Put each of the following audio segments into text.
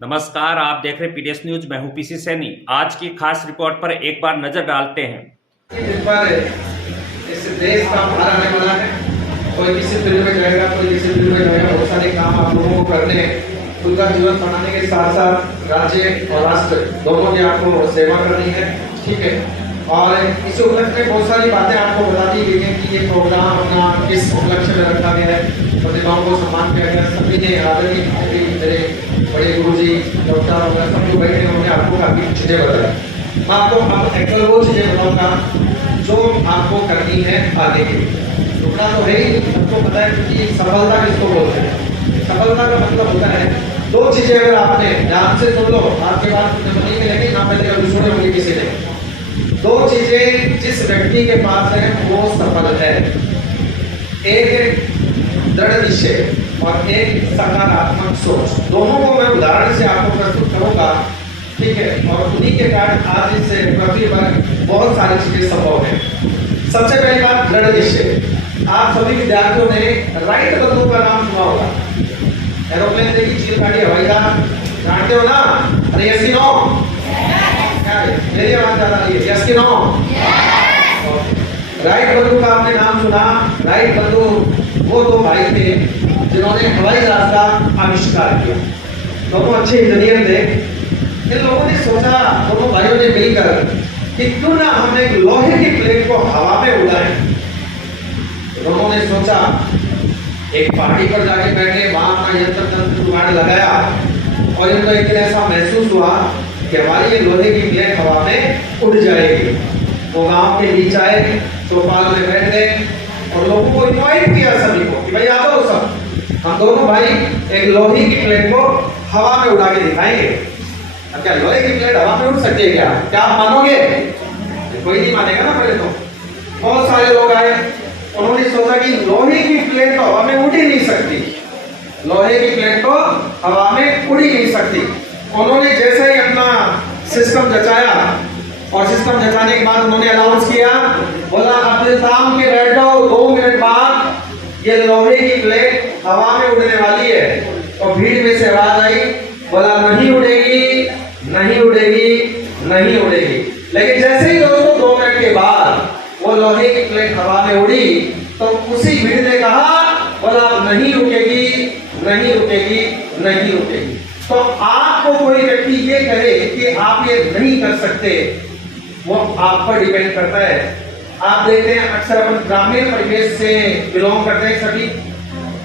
नमस्कार, आप देख रहे पीडीएस न्यूज। मैं हूं पीसी सैनी। आज की खास रिपोर्ट पर एक बार नजर डालते हैं। इस देश का भार आने वाला है। कोई किसी फील्ड में जाएगा, कोई किसी फील्ड में जाएगा। बहुत सारे काम आप लोगों को करने हैं। खुद का जीवन बनाने के साथ साथ राज्य और राष्ट्र दोनों की आपको सेवा करनी है। ठीक है। और इस उपलक्ष्य में बहुत सारी बातें आपको बता दी गई हैं कि ये प्रोग्राम अपना किस उपलक्ष्य में रखा गया है। प्रतिभाओं को सम्मान किया गया। सभी ने आदरणीय मेरे बड़े गुरु जी डॉक्टर वगैरह सब लोग बैठे, उन्होंने आपको काफी चीजें बताई। मैं आपको अब एक्चुअल वो चीजें बताऊंगा जो आपको करनी है आगे के लिए। रुकना तो है ही, सबको पता है कि सफलता किसको बोलते हैं। सफलता का मतलब होता है दो चीजें। अगर आपने ध्यान से सुन लो, आपके पास नहीं मिलेगी ना, पहले कभी सुने होंगे किसी ने। दो चीजें जिस व्यक्ति के पास है वो सफल है। एक दृढ़ निश्चय और एक सकारात्मक सोच। दोनों को मैं उदाहरण से आपको प्रस्तुत करूंगा। ठीक है। और उन्हीं के कारण आज इस पृथ्वी पर बहुत सारी चीजें संभव है। सबसे पहली बात दृढ़ निश्चय। आप सभी विद्यार्थियों ने राइट बंधु का नाम सुना होगा। एरोप्लेन देखी, चील गाड़ी, हवाई जहाज, जानते हो ना? अरे यस की नो? क्या है? मेरी आवाज ज्यादा नहीं है। यस की नो? राइट बंधु का आपने नाम सुना। राइट बंधु वो दो भाई थे जिन्होंने हवाई जहाज का आविष्कार किया। दोनों अच्छे इंजीनियर थे। इन लोगों ने सोचा, दोनों भाइयों ने मिलकर, कि क्यों ना हम एक लोहे की प्लेट को हवा में उड़ाएं। दोनों ने सोचा, एक पहाड़ी पर जाके बैठे, वहां अपना यंत्र तंत्र जुगाड़ लगाया और इनको एक दिन ऐसा महसूस हुआ कि हमारी ये लोहे की प्लेट हवा में उड़ जाएगी। वो गांव के बीच आए, चौपाल में बैठ गए और लोगों को इनवाइट किया सभी को कि भाई आ जाओ सब, हम दोनों भाई एक लोहे की प्लेट को हवा में उड़ा के दिखाएंगे। अब क्या लोहे की प्लेट हवा में उड़ सकती है क्या? क्या आप मानोगे? कोई नहीं मानेगा ना। पहले तो बहुत सारे लोग आए, उन्होंने सोचा कि लोहे की प्लेट तो हवा में उड़ ही नहीं सकती। लोहे की प्लेट तो हवा में उड़ ही नहीं सकती। उन्होंने जैसे ही अपना सिस्टम जचाया और सिस्टम जचाने के बाद उन्होंने अनाउंस किया, बोला अपने शाम के बैठो, 2 मिनट बाद ये लोहे की प्लेट हवा में उड़ने वाली है। और भीड़ में से आवाज आई, बोला नहीं उड़ेगी, नहीं उड़ेगी, नहीं उड़ेगी। लेकिन जैसे ही दोस्तों 2 मिनट के बाद वो लोहे की प्लेट हवा में उड़ी तो उसी भीड़ ने कहा, बोला नहीं रुकेगी, नहीं रुकेगी, नहीं रुकेगी। तो आपको कोई व्यक्ति ये कहे कि आप ये नहीं कर सकते, वो आप पर डिपेंड करता है। आप देखते हैं अक्सर अपन ग्रामीण परिवेश से बिलोंग करते हैं सभी,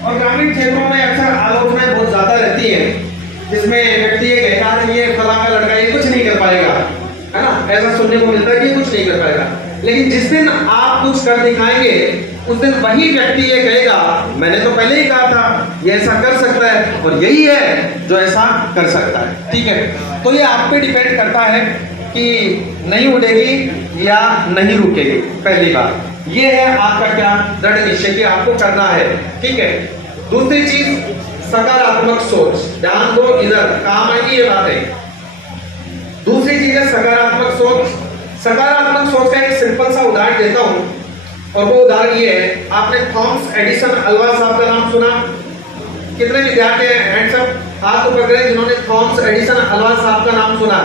और ग्रामीण क्षेत्रों में अक्सर आलोचनाएं बहुत ज्यादा रहती है, जिसमें व्यक्ति ये कहता है ये फला का लड़का ये कुछ नहीं कर पाएगा, है ना? ऐसा सुनने को मिलता है कि कुछ नहीं कर पाएगा। लेकिन जिस दिन आप कुछ कर दिखाएंगे उस दिन वही व्यक्ति ये कहेगा, मैंने तो पहले ही कहा था ये ऐसा कर सकता है, और यही है जो ऐसा कर सकता है। ठीक है। तो ये आप पे डिपेंड करता है कि नहीं उड़ेगी या नहीं रुकेगी। पहली बात ये है आपका क्या दृढ़ निश्चय कि आपको करना है। ठीक है। दूसरी चीज सकारात्मक सोच। ध्यान दो, इधर काम आएगी ये बातें। दूसरी चीज है सकारात्मक सोच। सकारात्मक सोच का एक सिंपल सा उदाहरण देता हूं, और वो उदाहरण ये है, आपने थॉमस एडिसन अल्वा साहब का नाम सुना? कितने विद्यार्थी हैं हैंड्स अप, हाथ ऊपर करें जिन्होंने थॉमस एडिसन अल्वा साहब का नाम सुना?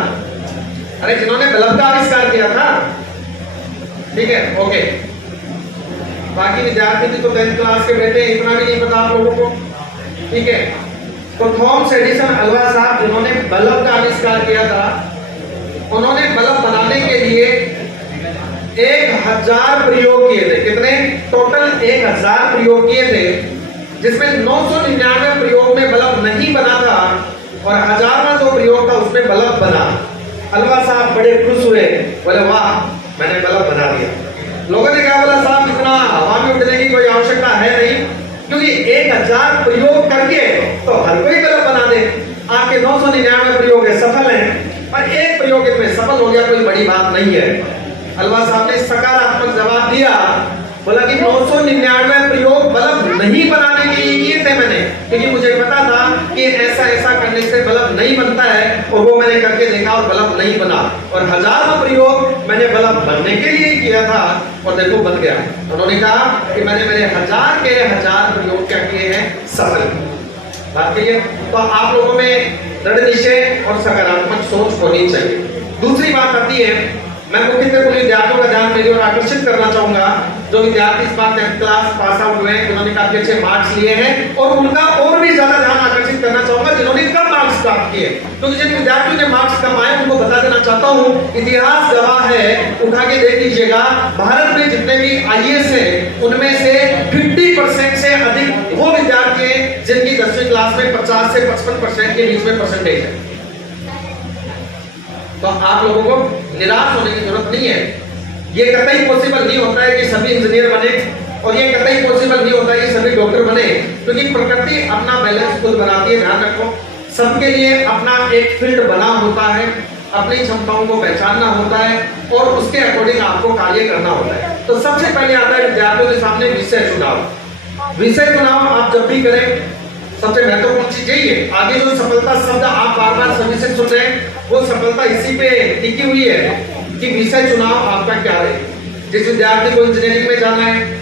अरे जिन्होंने बल्ब का आविष्कार किया था। ठीक है, ओके। बाकी विद्यार्थी भी तो 10th क्लास के बैठे हैं, इतना भी नहीं पता आप लोगों को। ठीक है। तो थॉमस एडिसन अल्वा साहब जिन्होंने बल्ब का आविष्कार किया था, उन्होंने बल्ब बनाने के लिए 1000 प्रयोग किए थे। कितने? टोटल 1000 प्रयोग किए थे, जिसमें 999 प्रयोग में बल्ब नहीं बना था और 1000वां जो प्रयोग था उसमें बल्ब बना। अल्वा साहब बड़े खुश हुए, बोले वाह मैंने बल्ब बना दिया। लोगों ने कहा, बोला साहब इतना हवा में उड़ने की कोई आवश्यकता है नहीं, क्योंकि 1000 प्रयोग करके तो हर कोई बल्ब बना दे। आपके 999 प्रयोग सफल हैं, पर एक प्रयोग इसमें सफल हो गया, कोई बड़ी बात नहीं है। अल्वा साहब ने सकारात्मक जवाब दिया, बोला कि 999 प्रयोग बल्ब नहीं बनाने के लिए किए थे मैंने, क्योंकि मुझे पता था कि ऐसा ऐसा करने से बल्ब नहीं बनता है, और वो मैंने करके देखा और बल्ब नहीं बना। और 1000वां प्रयोग मैंने बल्ब बनने के लिए किया था और देखो बन गया। उन्होंने कहा कि मैंने मेरे 1000 के 1000 प्रयोग क्या किए हैं? सफल। बात करिए। तो आप लोगों में दृढ़ निश्चय और सकारात्मक सोच होनी चाहिए। दूसरी बात आती है, मैं मुख्यतः कुछ विद्यार्थियों का ध्यान मेरी ओर आकर्षित करना चाहूंगा। जो विद्यार्थी इस बार 10th क्लास पास आउट हुए हैं, जिन्होंने काफी अच्छे मार्क्स लिए हैं, और उनका और भी ज्यादा ध्यान आकर्षित करना चाहूंगा जिन्होंने कम मार्क्स प्राप्त किए। क्योंकि जिन विद्यार्थियों ने मार्क्स कम आए उनको बता देना चाहता हूं, इतिहास गवाह है, उठा के देख लीजिएगा, भारत में जितने भी आईएएस हैं उनमें से 50% से अधिक वो विद्यार्थी हैं जिनकी 10वीं क्लास में 50 से 55% के बीच में परसेंटेज है। तो आप लोगों को निराश होने की जरूरत नहीं है। ये कतई पॉसिबल नहीं होता है कि सभी इंजीनियर बने, और ये कतई पॉसिबल नहीं होता है कि सभी डॉक्टर बने, क्योंकि प्रकृति अपना बैलेंस खुद बनाती है। ध्यान रखो, सबके लिए अपना एक फील्ड बना होता है, अपनी क्षमताओं को पहचानना होता है और उसके अकॉर्डिंग आपको कार्य करना होता है। तो सबसे पहले आता है विद्यार्थियों के सामने विषय चुनाव। विषय चुनाव आप जब भी करें, सबसे महत्वपूर्ण चीज यही है। आगे जो सफलता शब्द आप बार बार सभी से सुन रहे हैं, वो सफलता इसी पे टिकी हुई है कि विषय चुनाव आपका क्या है। जिस विद्यार्थी को इंजीनियरिंग में जाना है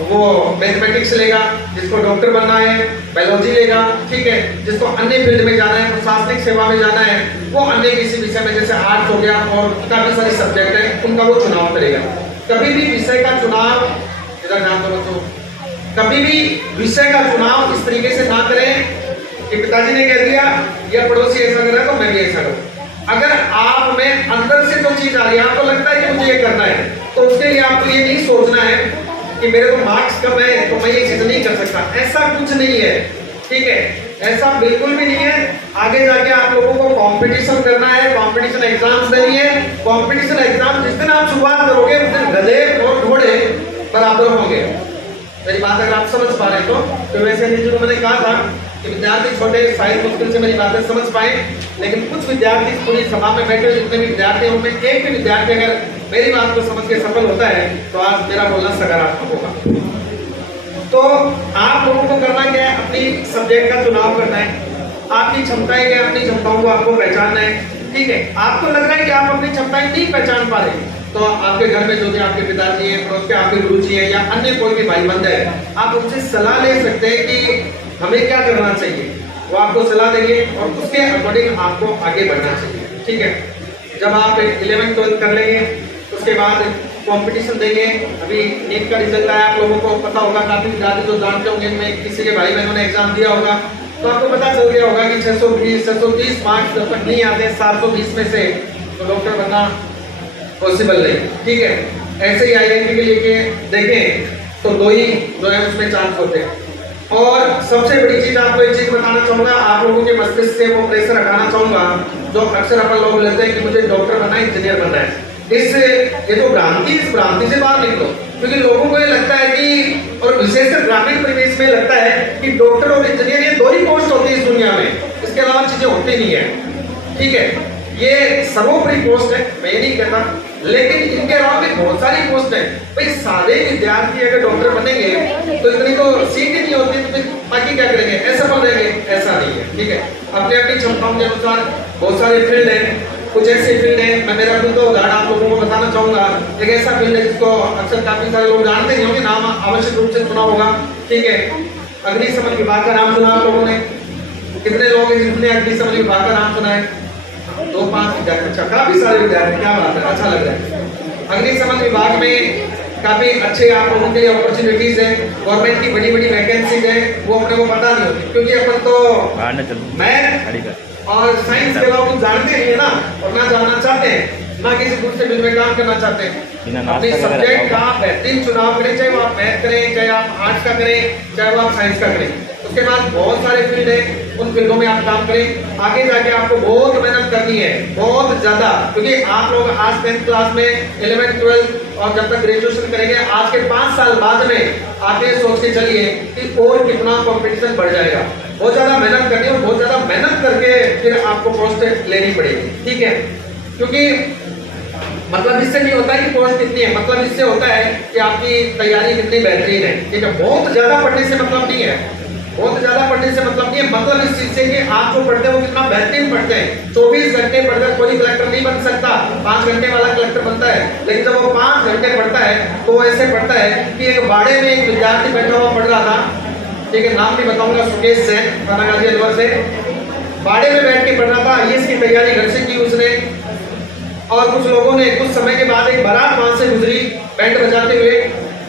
वो मैथमेटिक्स लेगा, जिसको डॉक्टर बनना है बायोलॉजी लेगा, ठीक है। जिसको अन्य फील्ड में जाना है, प्रशासनिक सेवा में जाना है, वो अन्य किसी विषय में, जैसे आर्ट्स हो गया और काफी सारे सब्जेक्ट है, उनका वो चुनाव करेगा। कभी भी विषय का चुनाव, इधर ध्यान दो बच्चों, कभी भी विषय का चुनाव इस तरीके से ना करें कि पिताजी ने कह दिया या पड़ोसी ऐसा कर रहा है तो मैं भी ऐसा करूं। अगर आप में अंदर से जो चीज आ रही है, आपको लगता है कि मुझे ये करना है, तो उसके लिए आपको ये नहीं सोचना है कि मेरे को मार्क्स कम है तो मैं ये चीज नहीं कर सकता। ऐसा कुछ नहीं है, ठीक है, ऐसा बिल्कुल भी नहीं है। आगे जाके आप लोगों को कंपटीशन करना है, कंपटीशन एग्जाम्स देनी है। कंपटीशन एग्जाम जिस दिन आप शुरुआत करोगे उस दिन गधे और घोड़े बराबर होंगे। मेरी बात अगर आप समझ पा रहे तो वैसे नीचे को मैंने कहा था कि विद्यार्थी छोटे शायद मुश्किल से मेरी बातें समझ पाए, लेकिन कुछ विद्यार्थी पूरी सभा में बैठे जितने भी विद्यार्थी हैं उनमें एक भी विद्यार्थी अगर मेरी बात को समझ के सफल होता है तो आज मेरा बोलना सकारात्मक होगा। तो आप लोगों को करना क्या है, अपनी सब्जेक्ट का चुनाव करना है। आपकी क्षमताएं क्या, अपनी क्षमताओं को आपको पहचानना है, ठीक है। आपको लग रहा है कि आप अपनी क्षमताएं नहीं पहचान पा रहे, तो आपके घर में जो भी आपके पिताजी हैं, पड़ोस के आपके गुरुजी हैं या अन्य कोई भी भाई बंद है, आप उनसे सलाह ले सकते हैं कि हमें क्या करना चाहिए। वो आपको सलाह देंगे और उसके अकॉर्डिंग आपको आगे बढ़ना चाहिए, ठीक है। जब आप 11th 12th कर लेंगे उसके बाद कंपटीशन देंगे। अभी नीट का रिजल्ट आया, आप लोगों को पता होगा, काफी विद्यार्थी जो जानते होंगे, इनमें किसी के भाई बहनों ने एग्जाम दिया होगा तो आपको पता चल गया होगा कि 620 मार्क्स जब तक नहीं आते 720 में से, तो डॉक्टर बनना पॉसिबल नहीं, ठीक है। ऐसे ही आईआईटी के लिए देखें तो दो ही जो है उसमें चांस होते हैं। और सबसे बड़ी चीज आपको एक चीज बताना चाहूंगा, आप लोगों के मस्तिष्क से वो प्रेशर हटाना चाहूंगा जो अक्सर अपन लोग लेते हैं कि मुझे डॉक्टर बनना है, इंजीनियर बनना है। ये जो भ्रांति, इस भ्रांति से बाहर निकलो, क्योंकि लोगों को ये लगता है कि, और विशेषकर ग्रामीण परिवेश में लगता है कि डॉक्टर और इंजीनियर ये दो ही पोस्ट होती है इस दुनिया में, इसके अलावा चीजें होती नहीं है, ठीक है। ये सर्वोपरि पोस्ट है, मैं ये नहीं कहता, लेकिन इनके अलावा भी बहुत सारी पोस्ट है। भाई सारे विद्यार्थी अगर डॉक्टर बनेंगे तो इतनी तो सीट ही नहीं होती, तो फिर बाकी क्या करेंगे, ऐसा बन रहेंगे, ऐसा नहीं है, ठीक है। अपनी अपनी क्षमताओं के अनुसार बहुत सारे फील्ड है, कुछ ऐसे फील्ड है, मैं मेरा खुद उदाहरण आप लोगों को बताना चाहूंगा। एक ऐसा फील्ड है जिसको अक्सर काफी सारे लोग जानते नहीं होंगे, नाम आवश्यक रूप से सुना होगा, ठीक है। अग्निशमन विभाग का नाम सुना आप लोगों ने? कितने लोग हैं जिसने अग्निशमन विभाग का नाम सुना है? 2-5 विद्यार्थी, अच्छा, काफी सारे विद्यार्थी, क्या बात है, अच्छा लग रहा है। अग्निशमन विभाग में काफी अच्छे आप लोगों के लिए अपॉर्चुनिटीज है, गवर्नमेंट की बड़ी बड़ी वैकेंसीज है, वो अपने को पता नहीं होती, क्योंकि अपन तो मैथ और साइंस के अलावा कुछ जानते नहीं है ना, और ना जानना चाहते हैं, ना किसी दूसरे फील्ड में काम करना चाहते हैं। अपने सब्जेक्ट का बेहतरीन चुनाव करें, चाहे वो आप मैथ करें, चाहे आप आर्ट्स का करें, चाहे वो आप साइंस का करें। उसके बाद बहुत सारे फील्ड है, उन फील्डों में आप काम करें। आगे जाके आपको बहुत मेहनत करनी है, बहुत ज्यादा, क्योंकि आप लोग आज 10th क्लास में, 11th 12th और जब तक ग्रेजुएशन करेंगे, आज के 5 साल बाद में आप ये सोच के चलिए कि और कितना कंपटीशन बढ़ जाएगा। बहुत ज्यादा मेहनत करनी है और बहुत ज्यादा मेहनत करके फिर आपको पोस्ट लेनी पड़ेगी, ठीक है। क्योंकि मतलब इससे नहीं होता है कि पोस्ट कितनी है, मतलब इससे होता है कि आपकी तैयारी कितनी बेहतरीन है, ठीक है। बहुत ज्यादा पढ़ने से मतलब नहीं है, बहुत ज्यादा पढ़ने से मतलब नहीं है, मतलब इस चीज से कि आप जो पढ़ते हैं वो कितना बेहतरीन पढ़ते हैं। 24 घंटे पढ़ते हैं, कोई कलेक्टर नहीं बन सकता, 5 घंटे वाला कलेक्टर बनता है, लेकिन जब वो 5 घंटे पढ़ता है तो वो ऐसे पढ़ता है कि एक बाड़े में एक विद्यार्थी बैठा हुआ पढ़ रहा था, ठीक है, नाम भी बताऊंगा, सुकेश सेन, थाना गाजी अलवर से। बाड़े में बैठ के पढ़ रहा था, आईएएस की तैयारी घर से की उसने। और कुछ लोगों ने कुछ समय के बाद एक बारात वहां से गुजरी बैंड बजाते हुए।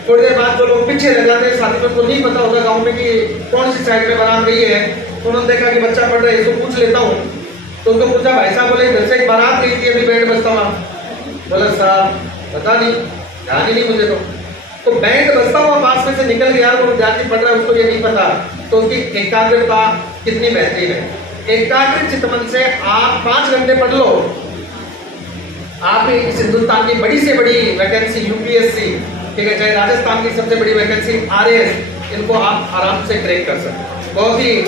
थोड़ी देर बाद जो लोग पीछे रह जाते हैं, साथी में को नहीं पता होगा गाँव में कि कौन सी साइड में बारात गई है, तो उन्होंने देखा कि बच्चा पढ़ रहा है, इसको पूछ लेता हूँ। तो उसको पूछा, भाई साहब बोले इधर से एक बारात गई थी, अभी बैंड बजता हुआ। बोला साहब पता नहीं, ध्यान ही नहीं मुझे तो बैंड बजता हुआ पास में से निकल गया, वो विद्यार्थी पढ़ रहा है, उसको ये नहीं पता। तो उसकी एकाग्रता कितनी बेहतरीन है। एकाग्र चित्तमन से आप 5 घंटे पढ़ लो, आप इस हिंदुस्तान की बड़ी से बड़ी वैकेंसी यूपीएससी, ठीक है, चाहे राजस्थान की सबसे बड़ी वैकेंसी आरएएस, इनको आप आराम से क्रैक कर सकते, बहुत ही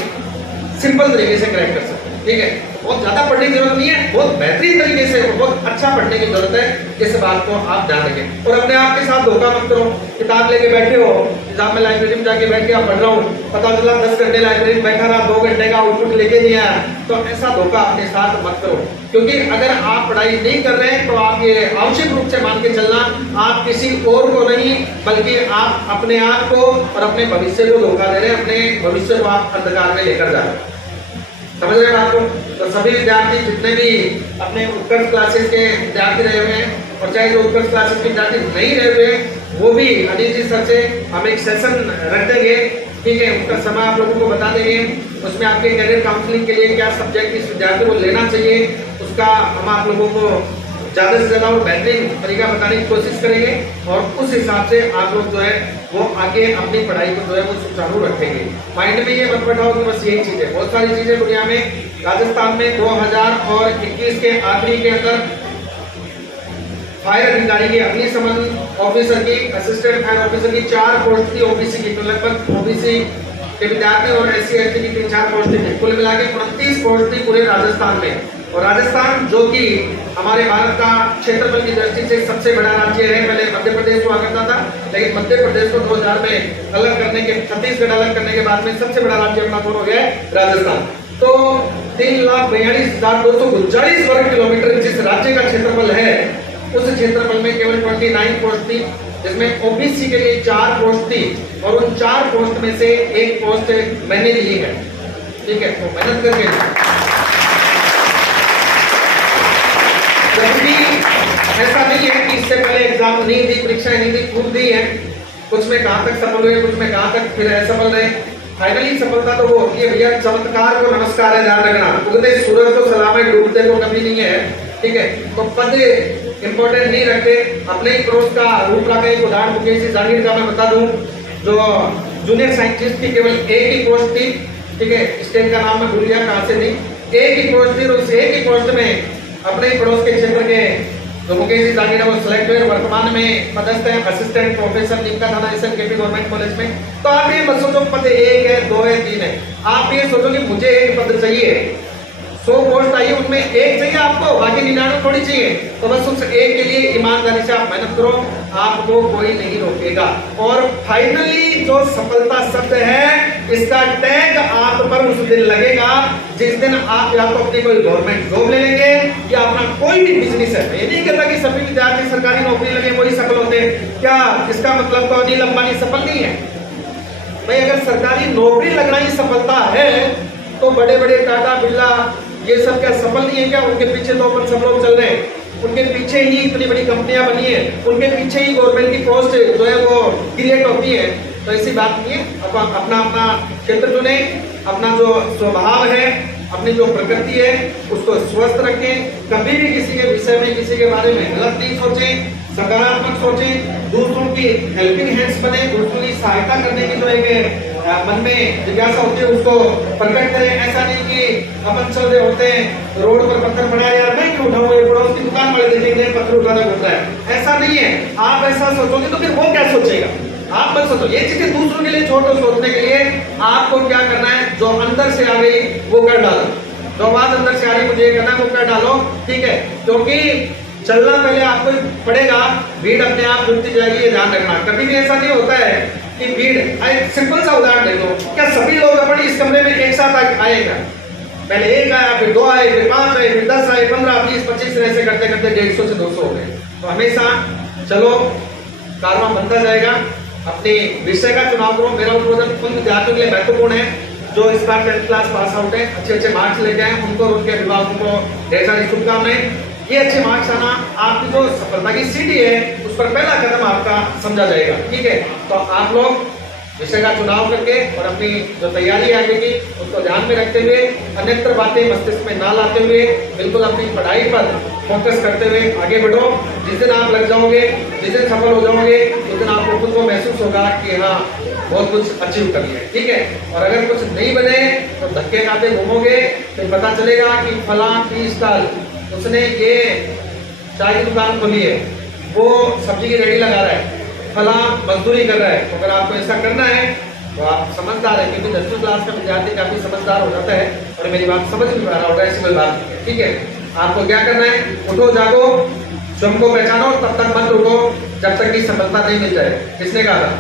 सिंपल तरीके से क्रैक कर सकते हैं। ठीक है, बहुत ज्यादा पढ़ने की जरूरत नहीं है, बहुत बेहतरीन तरीके से, बहुत अच्छा पढ़ने की जरूरत है। इस बात को आप ध्यान रखें और अपने आप के साथ धोखा मत करो। किताब लेके बैठे हो, किताब में लाइब्रेरी में जाके बैठ के आप पढ़ रहा हूँ, पता चला 10 घंटे लाइब्रेरी में बैठा रहा, 2 घंटे का आउटपुट लेके नहीं आया, तो ऐसा धोखा अपने साथ मत करो। क्योंकि अगर आप पढ़ाई नहीं कर रहे हैं तो आप ये आवश्यक रूप से मान के चलना, आप किसी और को नहीं बल्कि आप अपने आप को और अपने भविष्य को धोखा दे रहे हैं, अपने भविष्य को आप अंधकार में लेकर जा रहे हैं। समझ रहे हैं आपको? तो सभी विद्यार्थी जितने भी अपने उत्कर्ष क्लासेस के विद्यार्थी रहे हुए हैं, और चाहे जो उत्कर्ष क्लासेस के विद्यार्थी नहीं रहे हुए, वो भी अनिल जी सर से हम एक सेशन रख देंगे। ठीक है, उसका समय आप लोगों को बता देंगे, उसमें आपके करियर काउंसलिंग के लिए क्या सब्जेक्ट इस विद्यार्थी को लेना चाहिए, उसका हम आप लोगों को ज़्यादा से ज़्यादा और बेहतरीन तरीका बताने की कोशिश करेंगे। और उस हिसाब से आप लोग जो है वो आगे अपनी पढ़ाई को जो है वो सुचारू रखेंगे। माइंड में ये मत बैठाओ कि बस यही चीज़ है, बहुत सारी चीज़ें दुनिया में। राजस्थान में 2021 के आखिरी के अंदर फायर अधिकारी की, अग्निशमन ऑफिसर की, असिस्टेंट फायर ऑफिसर की 4 पोस्ट थी ओबीसी की, तो लगभग ओबीसी के विद्यार्थी और SC ST की 3-4 पोस्ट थी, कुल मिला के 29 पोस्ट थी पूरे राजस्थान में। और राजस्थान जो कि हमारे भारत का क्षेत्रफल की दृष्टि से सबसे बड़ा राज्य है, पहले मध्य प्रदेश हुआ करता था, लेकिन मध्य प्रदेश को 2000 में अलग करने के, छत्तीसगढ़ अलग करने के बाद में सबसे बड़ा राज्य अपना कौन हो गया है? राजस्थान। तो 3,42,239 वर्ग किलोमीटर जिस राज्य का क्षेत्रफल है, उस क्षेत्रफल में केवल 29 पोस्ट थी, जिसमें ओबीसी के लिए 4 पोस्ट थी, और उन 4 पोस्ट में से 1 पोस्ट मैंने ली है। ठीक है, तो मेहनत करके, जबकि ऐसा नहीं है कि इससे पहले एग्जाम नहीं दी, परीक्षाएं नहीं दी, खूब दी है। कुछ में कहां तक सफल हुए, कुछ में कहां तक फिर असफल रहे। फाइनली सफलता तो वो होती है भैया, चमत्कार को नमस्कार है, ध्यान रखना। उगते सूरज को सलाम है, डूबते को कभी नहीं है। ठीक है, तो पद इंपॉर्टेंट नहीं रखते, अपने ही पड़ोस का रूप रखा। एक उदाहरण मुकेश जागीर का मैं बता दूं, जो जूनियर साइंटिस्ट की केवल 1 ही पोस्ट थी। ठीक है, स्टेट का नाम मैं भूल गया कहां से थी, 1 ही पोस्ट थी, और उस 1 ही पोस्ट में अपने पड़ोस के क्षेत्र के जो मुकेश जागीर है वो सिलेक्ट हुए, वर्तमान में पदस्थ है असिस्टेंट प्रोफेसर नीमका थाना SNKP गवर्नमेंट कॉलेज में। तो आप ये मत सोचो पद 1 है, 2 है, 3 है, आप ये सोचो कि मुझे 1 पद चाहिए, 100 पोस्ट आई, उनमें 1 चाहिए आपको, बाकी 99 थोड़ी चाहिए। तो बस उस 1 के लिए ईमानदारी से आप मेहनत करो, आपको कोई नहीं रोकेगा। और फाइनली जो सफलता शब्द है, इसका टैग आप पर उस दिन लगेगा जिस दिन आप या तो अपनी कोई गवर्नमेंट जॉब ले लेंगे या अपना कोई भी बिजनेस है। ये नहीं कहता कि सभी विद्यार्थी सरकारी नौकरी लगे वही सफल होते हैं, क्या इसका मतलब तो अनिल अंबानी सफल नहीं है भाई? अगर सरकारी नौकरी लगना ही सफलता है तो बड़े बड़े टाटा बिरला ये सब क्या सफल नहीं है क्या? उनके पीछे तो अपन सब लोग चल रहे हैं, उनके पीछे ही इतनी बड़ी कंपनियां बनी है, उनके पीछे ही गवर्नमेंट की पोस्ट जो है वो क्रिएट होती है। तो ऐसी बात नहीं है, अब अपना अपना क्षेत्र चुने, अपना जो स्वभाव है, अपनी जो प्रकृति है उसको स्वस्थ रखें। कभी भी किसी के विषय में, किसी के बारे में गलत नहीं सोचें, सकारात्मक सोचें, दूसरों की हेल्पिंग हैंड्स बने, दूसरों की सहायता करने की जो एक मन में जिज्ञासा होती है उसको प्रकट करें। ऐसा नहीं कि अपन चल रहे होते हैं, रोड पर पत्थर पड़ा है, यार मैं क्यों उठाऊं, ये पड़ोस की दुकान वाले देखेंगे पत्थर उठाना होता है, ऐसा नहीं है। आप ऐसा सोचोगे तो फिर वो क्या सोचेगा? आप मत सोचो, ये चीजें दूसरों के लिए छोड़ दो। सोचने के लिए आपको क्या करना है, जो अंदर से आ गई वो कर डालो, जो आवाज अंदर से आ रही मुझे ये करना है वो कर डालो। ठीक है, क्योंकि चलना पहले आपको पड़ेगा, भीड़ अपने आप जुड़ती जाएगी, ये ध्यान रखना। कभी भी ऐसा नहीं होता है कि भीड़, एक सिंपल सा उदाहरण दे दो, क्या सभी लोग अपने इस कमरे में एक साथ आएगा? पहले 1 आया, फिर 2 आए, फिर 5 आए, फिर 10 आए, 15, 20, 25 ऐसे करते करते 150 से 200 हो गए। तो हमेशा चलो, कारवां बनता जाएगा। अपने विषय का चुनाव करो। मेरा उद्बोधन उन विद्यार्थियों के लिए महत्वपूर्ण है जो इस बार 10th क्लास पास आउट है, अच्छे मार्क्स लेके आए, उनको और उनके अभिभावकों को ढेर सारी शुभकामनाएं। ये अच्छे मार्क्स आना आपकी जो सफलता की सीढ़ी है उस पर पहला कदम आपका समझा जाएगा। ठीक है, तो आप लोग विषय का चुनाव करके और अपनी जो तैयारी है आगे की उसको ध्यान में रखते हुए, अन्यत्र बातें मस्तिष्क में ना लाते हुए, बिल्कुल अपनी पढ़ाई पर फोकस करते हुए आगे बढ़ो। जिस दिन आप लग जाओगे, जिस दिन सफल हो जाओगे, उस दिन आपको खुद को महसूस होगा कि हाँ बहुत कुछ अचीव कर लिया। ठीक है, और अगर कुछ नहीं बने तो धक्के खाते घूमोगे, फिर पता चलेगा कि फला 30 साल उसने ये चाय की दुकान खोली है, वो सब्जी की रेडी लगा रहा है, फला मजदूरी कर रहा है। तो अगर आपको ऐसा करना है तो आप समझदार है, क्योंकि 10वीं क्लास का विद्यार्थी काफी समझदार हो जाता है और मेरी बात समझ नहीं पा रहा होगा, ऐसी कोई बात नहीं है। ठीक है, आपको क्या करना है, उठो जागो, स्वयं को पहचानो, तब तक मत रुको जब तक कि सफलता नहीं मिल जाए। किसने कहा था?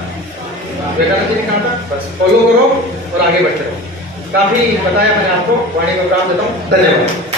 विवेकानंद जी ने कहा था। बस फॉलो करो और आगे बढ़ते रहो। काफी बताया मैंने आपको, वाणी को विराम देता हूँ। धन्यवाद।